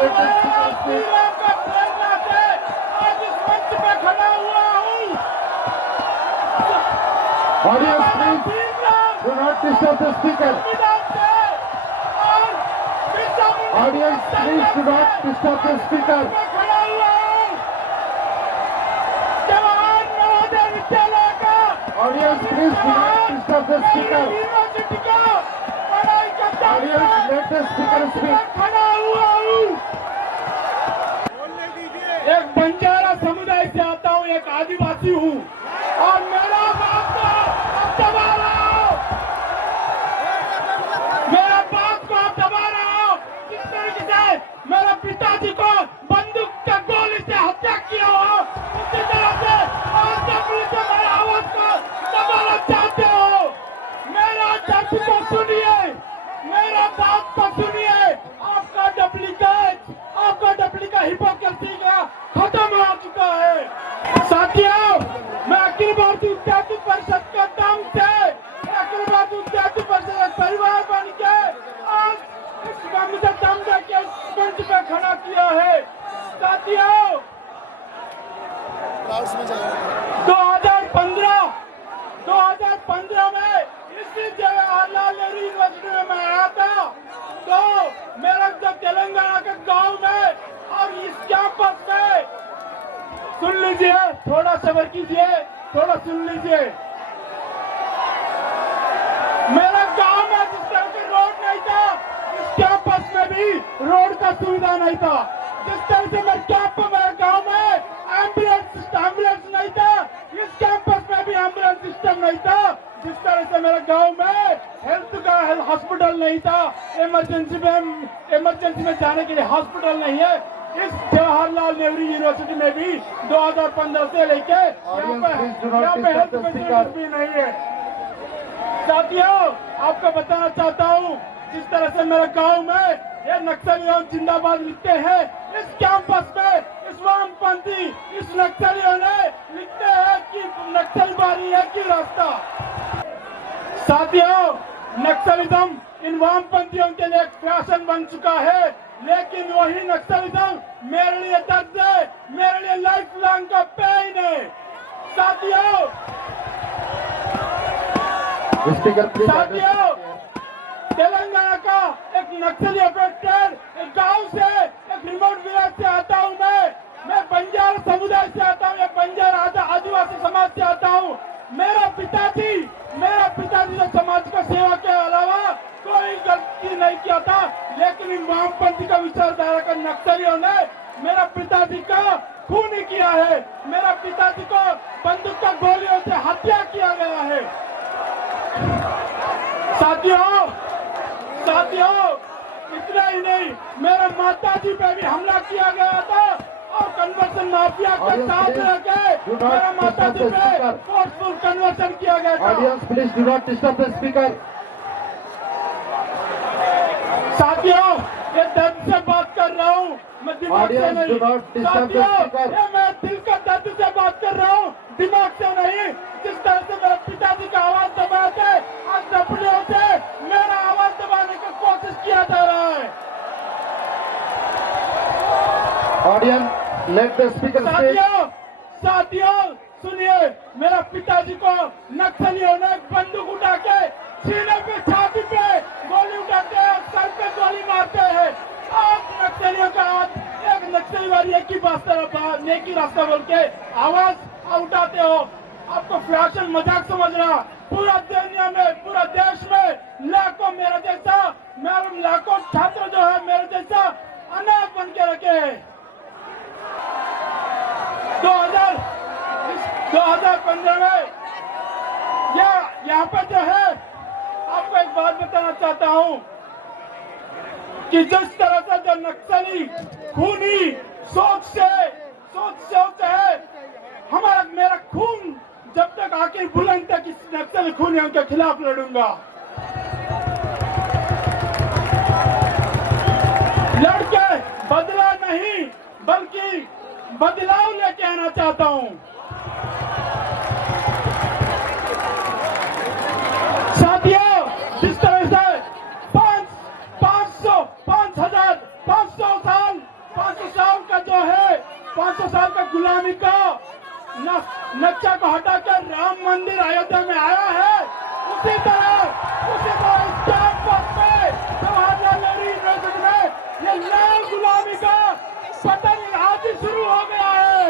का प्रेरणा से आज इस मंच पे खड़ा हुआ हूँ। Audience, please do not disturb the speaker. Audience, please do not disturb the speaker. खड़ा हुआ हूँ जवाहर नवोदय विद्यालय का Audience, please do not disturb the speaker. University का पढ़ाई करता Audience, let the speaker speak. खड़ा हुआ हूँ। एक बंजारा समुदाय से आता हूँ, एक आदिवासी हूँ और मेरा बाप को आप दबा रहे हो, मेरा बाप को आप दबा रहे हो। जिस तरीके से मेरे पिताजी को बंदूक का गोली से हत्या किया हो, उसी तरह से आज पुलिस से मेरे आवाज को दबाना चाहते हो। मेरा दर्द को सुनिए, मेरा बात को सुनिए। आपका डुप्लीकेट हिपोक्रेसी का खत्म हो चुका है। साथियों, मैं अखिल भारतीय विद्यार्थी परिषद के नाम से अखिल भारतीय विद्यार्थी परिषद एक परिवार बन के आज इस मुझे दम दे के मंच पे खड़ा किया है। साथियों, 2015 में इसी जवाहरलाल नेहरू यूनिवर्सिटी में मैं आया था, तो मेरा जब तेलंगाना के गांव में और इस कैंपस में, सुन लीजिए, थोड़ा सब्र कीजिए, थोड़ा सुन लीजिए। मेरा गांव में जिस तरह की रोड नहीं था, इस कैंपस में भी रोड का सुविधा नहीं था। जिस तरह से मेरे गांव में एम्बुलेंस नहीं था, इस कैंपस में भी एम्बुलेंस सिस्टम नहीं था। जिस तरह से मेरे गांव में हेल्थ हॉस्पिटल नहीं था, इमरजेंसी में जाने के लिए हॉस्पिटल नहीं है। इस जवाहरलाल नेहरू यूनिवर्सिटी में भी 2015 से लेके यहाँ पे हेल्थ फैसिलिटीज भी नहीं है। साथियों, आपको बताना चाहता हूँ, जिस तरह से मेरे गांव में ये नक्सलियों जिंदाबाद लिखते हैं, इस कैंपस में इस वामपंथी इस नक्सलियों ने लिखते हैं कि नक्सलबारी है कि रास्ता। साथियों, नक्सलिज्म इन वामपंथियों के लिए एक फैशन बन चुका है, लेकिन वही नक्सलिज्म मेरे लिए दर्द है, मेरे लिए लाइफ लॉन्ग का पेन है। साथियों, तेलंगाना का एक नक्सली अफेक्टेड एक गांव से, एक रिमोट विलेज से आता हूं। मैं बंजारा समुदाय से आता हूं, बंजारा आदिवासी समाज से आता हूं। मेरा पिताजी जो समाज का सेवा के अलावा कोई गलती नहीं किया था, लेकिन इन वामपंथी का विचारधारा का नक्सलियों ने मेरा पिताजी का खून किया है। मेरा पिताजी को बंदूक का गोलियों से हत्या किया गया है। साथियों, इतना ही नहीं, मेरे माताजी पे भी हमला किया गया था और कन्वर्सन माफिया के साथ रहकर मेरे माताजी पे फोर्सफुल कन्वर्सन किया गया था। Audience, please do not disturb the speaker. साथियों, ये दर्द से बात कर रहा हूँ, मैं दिमाग से नहीं। साथियों, ये मैं दिल का दर्द से बात कर रहा हूँ, दिमाग से नहीं। जिस तरह से मेरे पिताजी का आवाज दबाते, आज डपलियों से मेरा आवाज दबाने की कोशिश किया जा रहा है। Audience, let the speaker speak. साथियों, सुनिए, मेरा पिताजी को नक्सलियों ने बंदूक उठा के सीने पे, छाती पे गोली उठाते हैं, सर पे गोली मारते हैं। आप नक्सलियों का एक नक्सलवादी एक ही रास्ता बोल के आवाज उठाते हो। आपको फैशन मजाक समझ रहा। पूरा दुनिया में, पूरा देश में लाखों लाखों छात्र जो है मेरे जैसा अनाथ बन के रखे हैं। 2015 में यहाँ पे जो है, आपको एक बात बताना चाहता हूँ कि जिस तरह से जो नक्सली खूनी सोच से है, मेरा खून जब तक आखिर बुलंद तक इस नक्सली खूनियों के खिलाफ लड़ूंगा। लड़के बदला नहीं, बल्कि बदलाव लेके आना चाहता हूँ। साथियों, जिस तरह से 500 साल गुलामी का नक्शा को हटाकर राम मंदिर अयोध्या में आया है, उसी तरह इस कैंपस में जवाहरलाल नेहरू यूनिवर्सिटी में ये नया गुलामी का पतन आज ही शुरू हो गया है।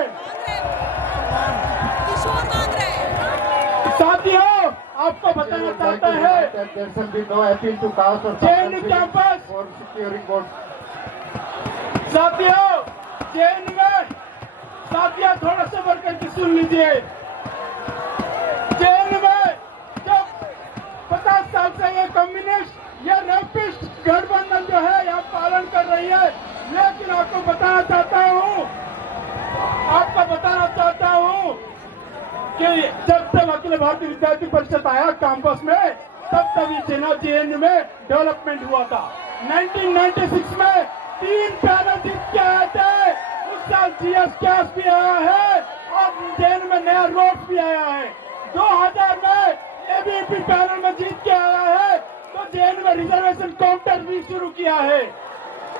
किशोर मांग रहे हैं। साथियों, आपको बताना चाहता है there shall be no appeal to caste or JNU campus for securing votes. साथियों, JNU में साथियों थोड़ा सा बढ़कर के सुन लीजिए। JNU में जब 50 साल से ये कम्युनिस्ट ये रेपिस्ट गठबंधन जो है यहाँ पालन कर रही है, लेकिन आपको बताना चाहता हूँ कि जब अखिल भारतीय विद्यार्थी परिषद आया कैंपस में, तब ये JNU में डेवलपमेंट हुआ था। 1996 में 3 पैनल जीत के आए थे। उस साल GS कैश भी आया है और JNU में नया रोड भी आया है। 2000 में ABP पैनल में जीत के आया है, तो JNU में रिजर्वेशन काउंटर भी शुरू किया है।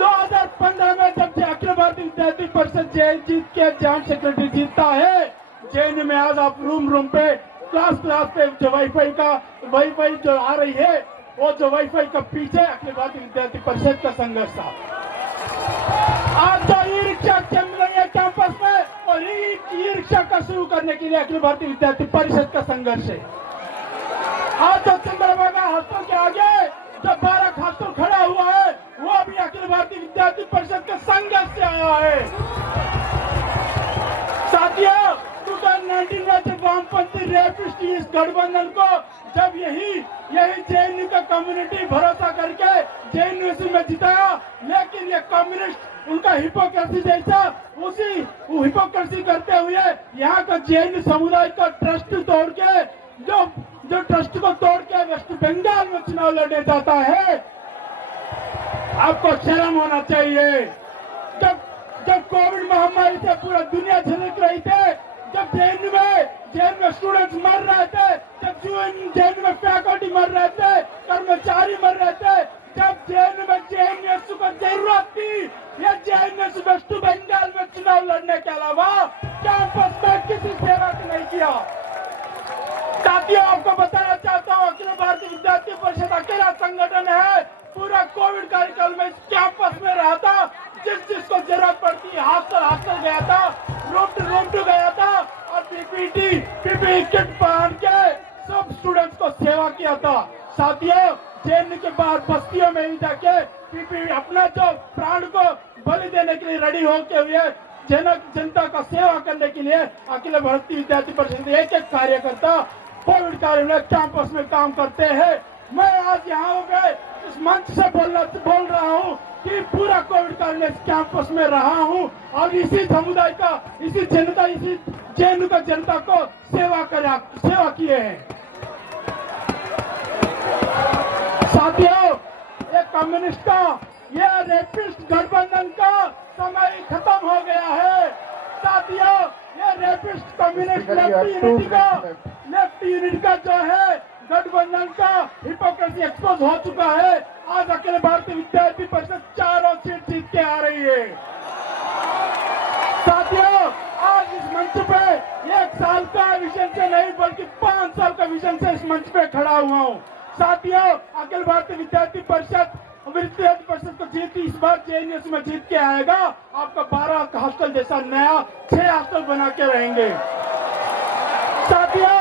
2015 में जब अखिल भारतीय विद्यार्थी परिषद जीत के जॉइंट सेक्रेटरी जीतता है, JNU में आज आप रूम पे क्लास पे जो वाईफाई जो आ रही है, वो जो वाईफाई का पीछे अखिल भारतीय विद्यार्थी परिषद का संघर्ष था। आज तो ई रिक्शा चल रही है कैंपस में, और ई रिक्शा का शुरू करने के लिए अखिल भारतीय विद्यार्थी परिषद का संघर्ष है। आज तो चंद्रभागा हॉस्टल के आगे जो बारक हॉस्टल खड़ा हुआ है, वो भी अखिल भारतीय विद्यार्थी परिषद के संघर्ष से आया है। साथियों, 2019 में जब वामपंथी रेपिस्ट इस गठबंधन को जब यही JNU का कम्युनिटी भरोसा करके JNU में जिताया, लेकिन ये कम्युनिस्ट उनका हिपोक्रेसी जैसा उसी हिपोक्रेसी करते हुए यहाँ का JNU समुदाय का ट्रस्ट तोड़ के जो ट्रस्ट को तोड़ के वेस्ट बंगाल में चुनाव लड़ने जाता है। आपको शर्म होना चाहिए। जब कोविड महामारी से पूरा दुनिया झलक रही थी, जब JNU में स्टूडेंट्स मर रहे थे, जब JNU में फैकल्टी मर रहे थे, कर्मचारी मर रहे थे, जब JNU में JNU को जरूरत थी, ये JNU वेस्ट बंगाल में चुनाव लड़ने के अलावा कैंपस में किसी सेवा की नहीं किया। साथियों, आपको बताना चाहता हूँ, अखिल भारतीय विद्यार्थी परिषद अकेला संगठन है पूरा कोविड कार्यकाल में इस कैंपस में रहा था। जिसको जरूरत पड़ती हॉस्टल गया था, रूम टू गया था, और PPE किट पहन के सब स्टूडेंट्स को सेवा किया था। साथियों, JNU के बाहर बस्तियों में ही जाके PPE अपना जो प्राण को बलि देने के लिए रेडी होके हुए जनता का सेवा करने के लिए अखिल भारतीय विद्यार्थी परिषद एक कार्यकर्ता कोविड काल में कैंपस में काम करते हैं। मैं आज यहाँ पे इस मंच से बोल रहा हूँ कि पूरा कोविड काल में कैंपस में रहा हूँ और इसी समुदाय का इसी JNU का जनता को सेवा किए हैं। साथियों, ये कम्युनिस्ट का ये रेपिस्ट गठबंधन का समय खत्म हो गया है। साथियों, ये रेपिस्ट कम्युनिस्ट लेफ्ट यूनिट का जो है गठबंधन का हिपोक्रेसी एक्सपोज हो चुका है। आज अखिल भारतीय विद्यार्थी परिषद 4 सीट जीत के आ रही है। साथियों, आज इस मंच पे 1 साल का विजन से नहीं बल्कि 5 साल का विजन से इस मंच पे खड़ा हुआ हूँ। साथियों, अखिल भारतीय विद्यार्थी परिषद को इस बार JNU में जीत के आएगा। आपका 12 हॉस्टल जैसा नया 6 हॉस्टल बना के रहेंगे। साथियों,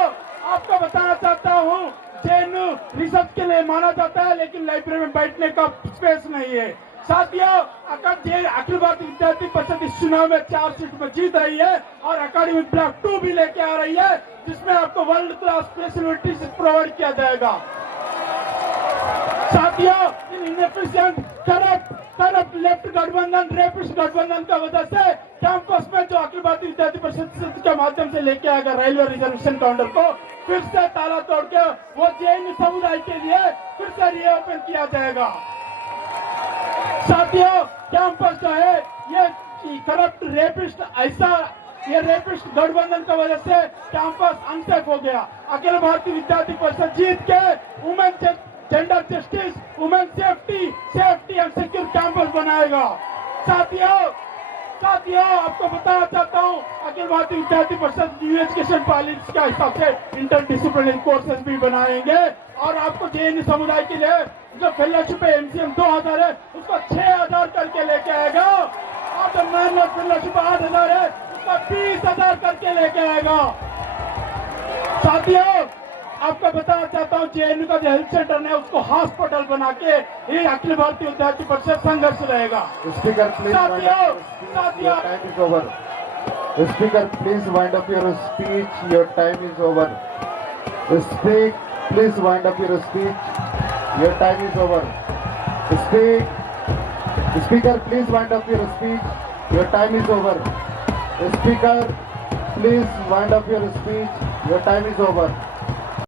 आपको बताना चाहता हूँ, JNU रिसर्च के लिए माना जाता है, लेकिन लाइब्रेरी में बैठने का स्पेस नहीं है। साथियों, अखिल भारतीय विद्यार्थी परिषद इस चुनाव में 4 सीट में जीत रही है और अकेडमिक ब्लॉक 2 भी लेके आ रही है, जिसमें आपको वर्ल्ड क्लास फैसिलिटीज प्रोवाइड किया जाएगा। साथियों, इन इनएफिशिएंट करप्ट लेफ्ट गठबंधन रेपिस्ट गठबंधन का वजह से कैंपस में जो अखिल भारतीय विद्यार्थी परिषद के माध्यम से लेके आएगा रेलवे रिजर्वेशन काउंटर को फिर से ताला तोड़ के वो JNU समुदाय के लिए फिर से रीओपन किया जाएगा। साथियों, कैंपस जो है ये करप्ट रेपिस्ट गठबंधन की वजह से कैंपस अनसेफ हो गया। अखिल भारतीय विद्यार्थी परिषद जीत के women gender justice, women safety and secure campus बनाएगा। साथियों, साथियों, आपको बताना चाहता हूँ अखिल भारतीय विद्यार्थी परिषद न्यू एजुकेशन पॉलिसी के हिसाब से इंटर डिसिप्लिनरी कोर्सेज भी बनाएंगे और आपको जेएनयू समुदाय के लिए जो फेलोशिप है एमसीएम 2000 है उसको 6000 करके लेके आएगा और जो मैनुअल फेलोशिप 8000 है उसको 20000 करके लेके आएगा। साथियों, आपको बताना चाहता हूँ जेएनयू का जो हेल्थ सेंटर है उसको हॉस्पिटल बना के ये अखिल भारतीय विद्यार्थी परिषद संघर्ष रहेगा। Speaker, please wind up your speech. साथियों, Your time is over. Speaker, please wind up your speech. Your time is over. Speak. Please wind up your speech. Your time is over. Speak. Speaker, please wind up your speech. Your time is over. Speaker, please wind up your speech. Your time is over.